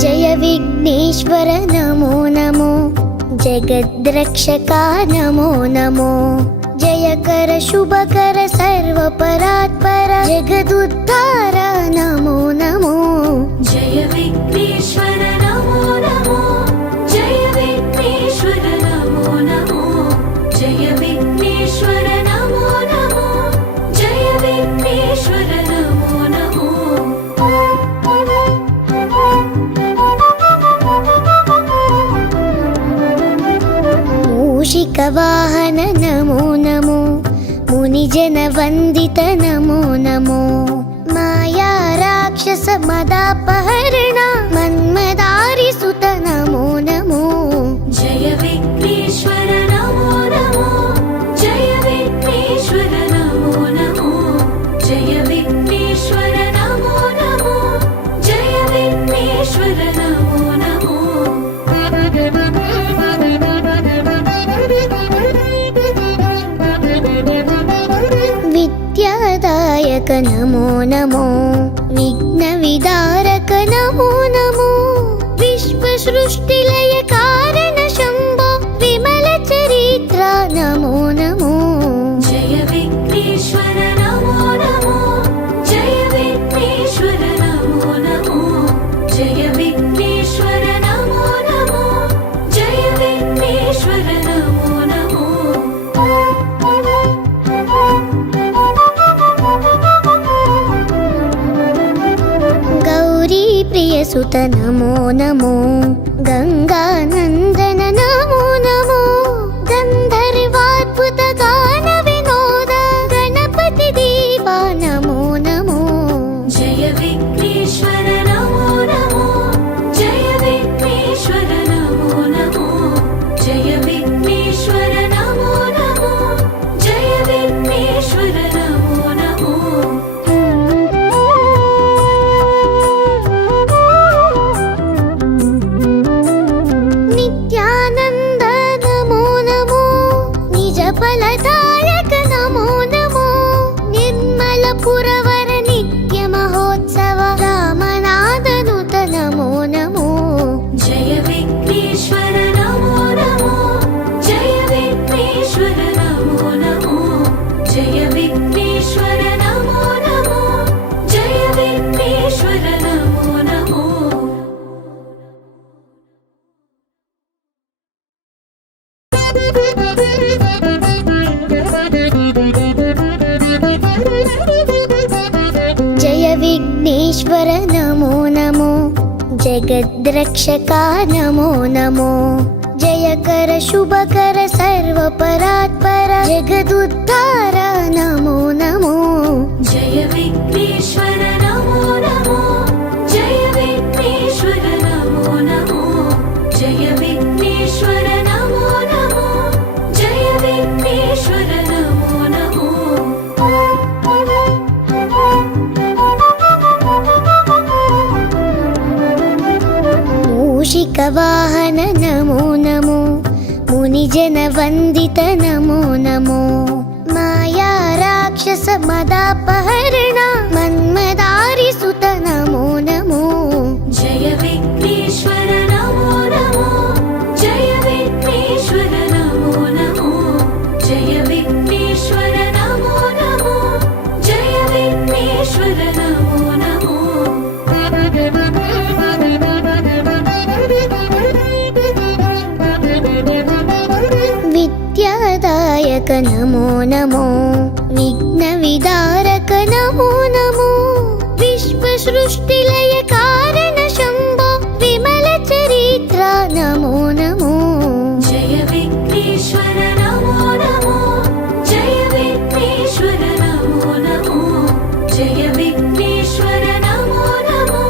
जय विघ्नेश्वर नमो नमो, जगद्रक्षका नमो नमो, जयकर शुभकर सर्वपरात्पर जगदुद्धार नमो नमो। जय विघ्नेश्वर नमो नमो, जय विघ्नेश्वर नमो नमो, जय विघ्नेश्वर नमो नमो, जय विघ्नेश्वर नमो नमो। मूषिकवाहन नमो नमो, मुनिजन वन्दित नमो नमो, माया राक्षस मदापहरण मन्मदारि सुत नमो नमो। जय विघ्नेश्वर नमो नमो, जय विघ्नेश्वर नमो नमो, जय विघ्नेश्वर नमो नमो, जय विघ्नेश्वर नमो नमो। विद्यादायक नमो नमो, विघ्नविदारक नमो नमो, विश्वसृष्टिलय कारण शम्भो विमल चरित्र नमो नमो। जय विघ्नेश्वर नमो नमो, जय विघ्नेश्वर नमो नमो, जय विघ्नेश्वर नमो नमो, जय विघ्नेश्वर नमो नमो। गौरी प्रियसुत नमो नमो, गंगानंदन नमो नमो, गंधर्वाद्भुत गान विनोद गणपति देवा नमो नमो। जय विघ्नेश्वर नमो नमो, जय विघ्नेश्वर नमो नमो, जय विघ्नेश्वर नमो नमो, जय विघ्नेश्वर नमो नमो। नित्यानंद नमो नमो, निज फलदायक नमो नमो, निर्मल पुरवर नित्य महोत्सव रामनादनुत नमो नमो। जय विघ्नेश्वर नमो नमो, जय विघ्नेश्वर नमो नमो, जय विघ्नेश्वर नमो नमो, जय विघ्नेश्वर नमो नमो। जय विघ्नेश्वर नमो नमो, जगद्रक्षका नमो नमो, जयकर शुभकर सर्वपरात्पर जगदुद्धार नमो नमो। जय विघ्नेश्वर नमो नमो, जय विघ्नेश्वर नमो नमो, जय विघ्नेश्वर नमो नमो, जय विघ्नेश्वर नमो नमो। मूषिकवाहन नमो नमो, मुनिजन वन्दित नमो नमो, माया राक्षस मदापहरण मन्मदारि सुत नमो नमो। जय विघ्नेश्वर नमो नमो, जय विघ्नेश्वर नमो नमो, जय विघ्नेश्वर नमो नमो, जय विघ्नेश्वर नमो नमो। विद्यादायक नमो नमो, विघ्नविदारक नमो नमो, विश्वसृष्टिलय कारण शम्भो विमल चरित्र नमो नमो। जय विघ्नेश्वर नमो नमो, जय विघ्नेश्वर नमो नमो, जय विघ्नेश्वर नमो नमो,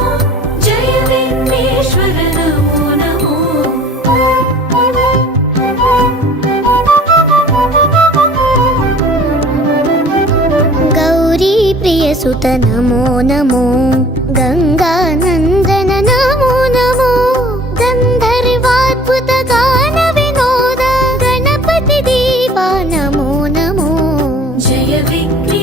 जय विघ्नेश्वर नमो नमो। गौरी प्रियसुत नमो नमो, गंगानंदन नमो नमो, गंधर्वाद्भुत गान विनोद गणपति देवा नमो नमो। जय विघ्नेश्वर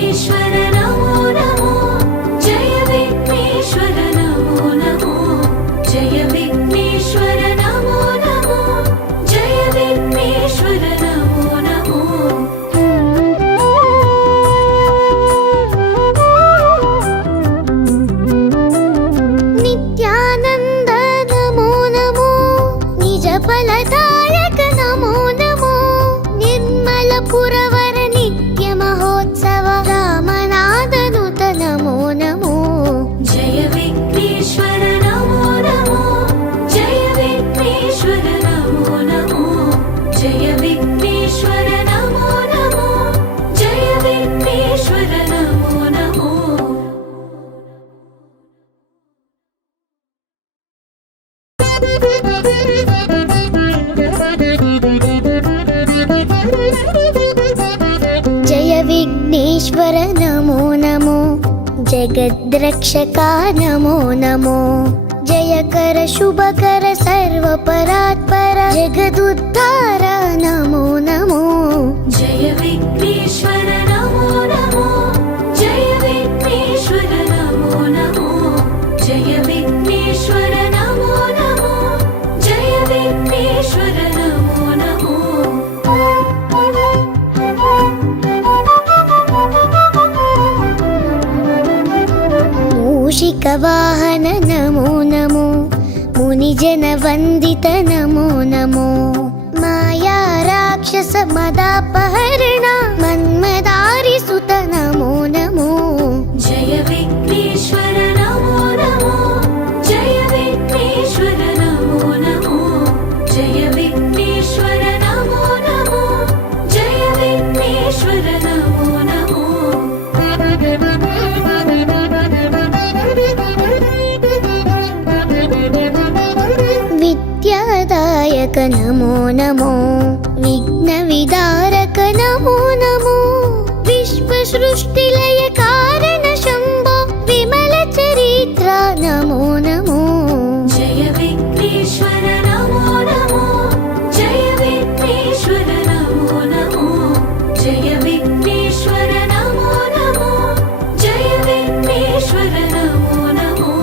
विघ्नेश्वर नमो नमो जगद्रक्षका नमो नमो जयकर शुभकर सर्वपरात्पर जगदुद्धार नमो नमो जय विघ्नेश्वर नमो नमो जय विघ्नेश्वर नमो नमो जय विघ्नेश्वर नमो नमो जय विघ्नेश्वर नमो नमो मूषिकवाहन नमो नमो मुनिजनवन्दित नमो नमो माया राक्षस मदापहरण मन्मदारिसुत नमो नमो जय विघ्नेश्वर नमो नमो जय विघ्नेश्वर नमो नमो जय विघ्नेश्वर नमो नमो जय विघ्नेश्वर नमो नमो विद्यादायक नमो नमो विघ्नविदारक नमो नमो विश्वसृष्टिलय कारण शम्भो विमलचरित्र नमो नमो जय विघ्नेश्वर नमो नमो जय विघ्नेश्वर नमो नमो जय विघ्नेश्वर नमो नमो जय विघ्नेश्वर नमो नमो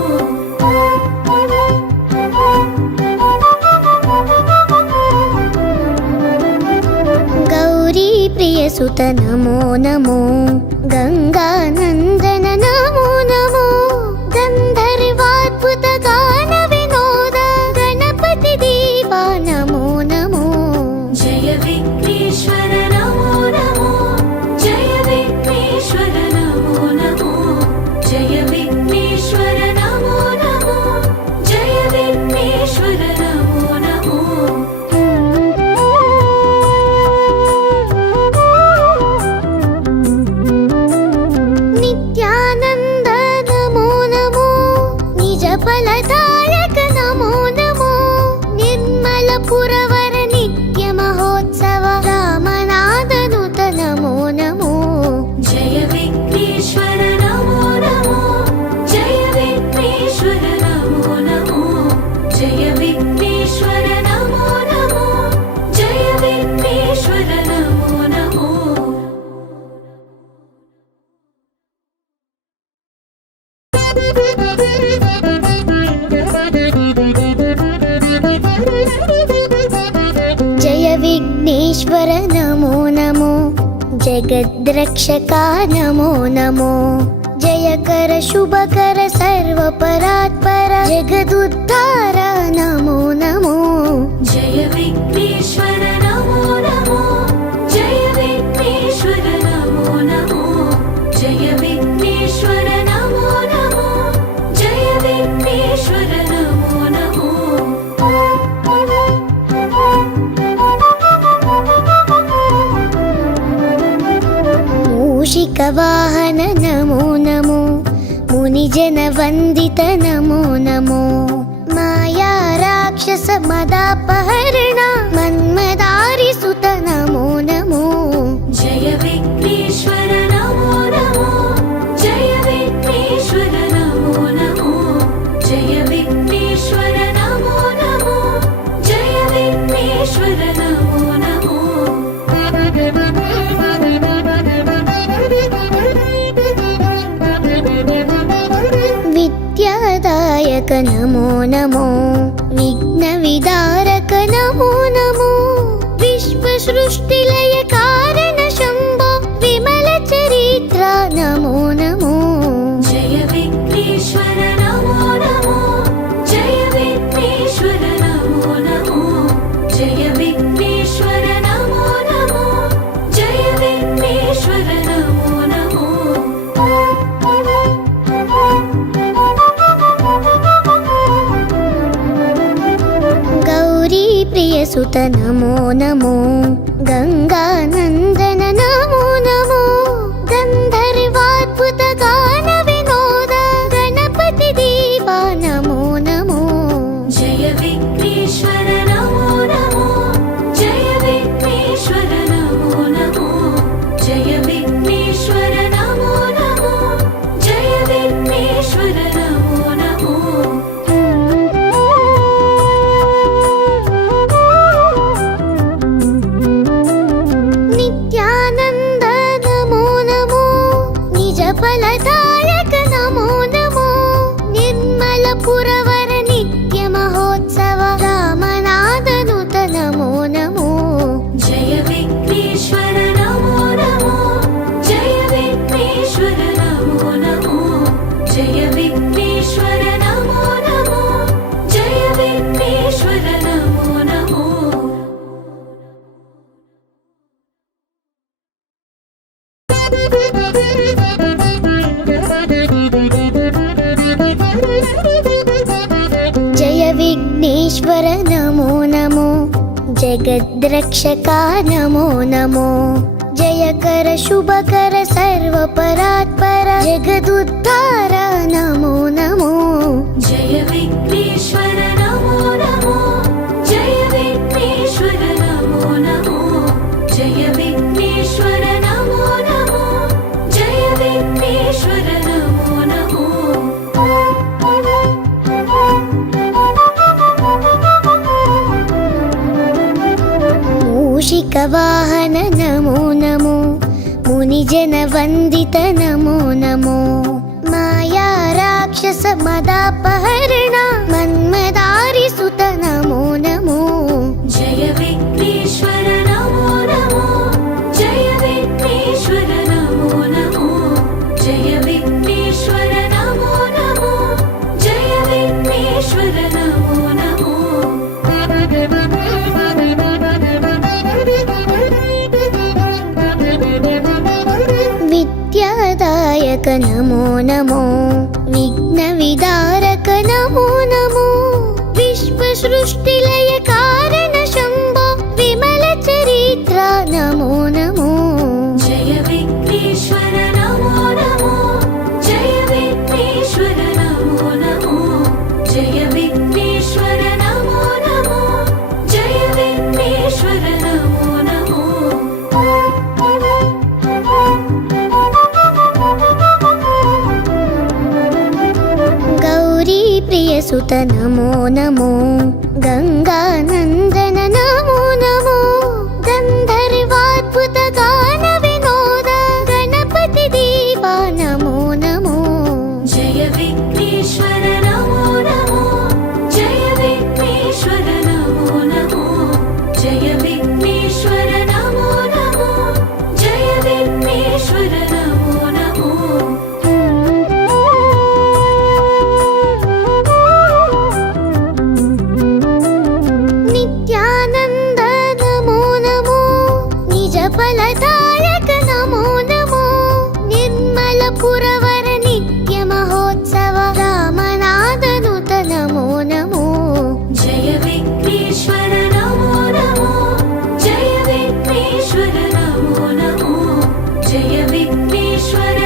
गौरी प्रियसुत नमो नमो गंगानंदन नमो नमो गंधर्वाद्भुत गान विनोद गणपति देवा नमो नमो जय विघ्नेश्वर नमो नमो जय विघ्नेश्वर नमो नमो जय विघ्नेश्वर नमो नमो जय विघ्नेश्वर नमो नमो नित्यानंद नमो नमो निज फलदायक नमो नमो निर्मल पुरवर नित्य महोत्सव रामनादनुत नमो नमो जय विघ्नेश्वर नमो नमो जय विघ्नेश्वर नमो नमो जय विघ्नेश्वर नमो नमो जय विघ्नेश्वर नमो नमो जय विघ्नेश्वर नमो नमो जगद्रक्षका नमो नमो जयकर शुभकर सर्वपरात्पर जगदुद्धार नमो नमो जय विघ्नेश्वर नमो नमो जय विघ्नेश्वर नमो नमो जय विघ्नेश्वर नमो नमो जय विघ्नेश्वर नमो नमो मूषिकवाहन नमो नमो मुनिजनवन्दित नमो नमो माया राक्षस मदापहरण मन्मदारिसुत नमो नमो जय विघ्नेश्वर नमो नमो जय विघ्नेश्वर नमो नमो जय विघ्नेश्वर नमो नमो जय विघ्नेश्वर नमो नमो विद्यादायक नमो नमो विघ्नविदारक नमो नमो विश्वसृष्टिलय कारण शम्भो विमलचरित्र नमो नमो जय विघ्नेश्वर नमो नमो जय विघ्नेश्वर नमो नमो जय विघ्नेश्वर नमो नमो जय विघ्नेश्वर नमो नमो गौरी प्रियसुत नमो नमो गंगानंदन नमो नमो गंधर्वाद्भुत गान विनोद गणपति देवा नमो नमो जय विघ्नेश्वर नमो नमो जय विघ्नेश्वर नमो नमो जय विघ्नेश्वर विघ्नेश्वर नमो नमो जय विघ्नेश्वर नमो नमो नित्यानन्द नमो नमो निज फलदायक नमो नमो निर्मलपुरवर नित्य महोत्सव रामनादनुत नमो नमो जय विघ्नेश्वर नमो नमो जय विघ्नेश्वर नमो नमो जय विघ्नेश्वर नमो नमो जय विघ्नेश्वर नमो नमो जय विघ्नेश्वर नमो नमो जगद्रक्षका नमो नमो जयकर शुभकर सर्वपरात्पर जगदुद्धार नमो नमो जय विघ्नेश्वर नमो नमो जय विघ्नेश्वर नमो नमो जय विघ्नेश्वर नमो नमो जय विघ्नेश्वर नमो नमो मूषिकवाहन नमो नमो मुनिजनवन्दित नमो नमो माया राक्षस मदापहरण मन्मदारिसुत नमो नमो जय विघ्नेश्वर नमो नमो जय विघ्नेश्वर नमो नमो जय विघ्नेश्वर नमो नमो जय विघ्नेश्वर नमो नमो विद्यादायक नमो नमो विघ्नविदारक नमो नमो विश्वसृष्टिलय कारण शम्भो विमल चरित्र नमो नमो जय विघ्नेश्वर नमो नमो जय विघ्नेश्वर नमो नमो जय विघ्नेश्वर नमो नमो जय विघ्नेश्वर नमो नमो गौरी प्रियसुत नमो नमो गङ्गानन्दन नमो नमो गन्धर्वाद्भुत गान विनोद गणपति देवा नमो नमो जय विघ्नेश्वर नमो नमो जय विघ्नेश्वर नमो नमो जय विघ्नेश्वर नमो नमो जय विघ्नेश्वर नमो नमो नित्यानन्द नमो नमो निज फलदायक नमो नमो निर्मलपुरवर नित्य महोत्सव रामनादनुत नमो नमो जय विघ्नेश्वर नमो नमो जय विघ्नेश्वर नमो नमो जय विघ्नेश्वर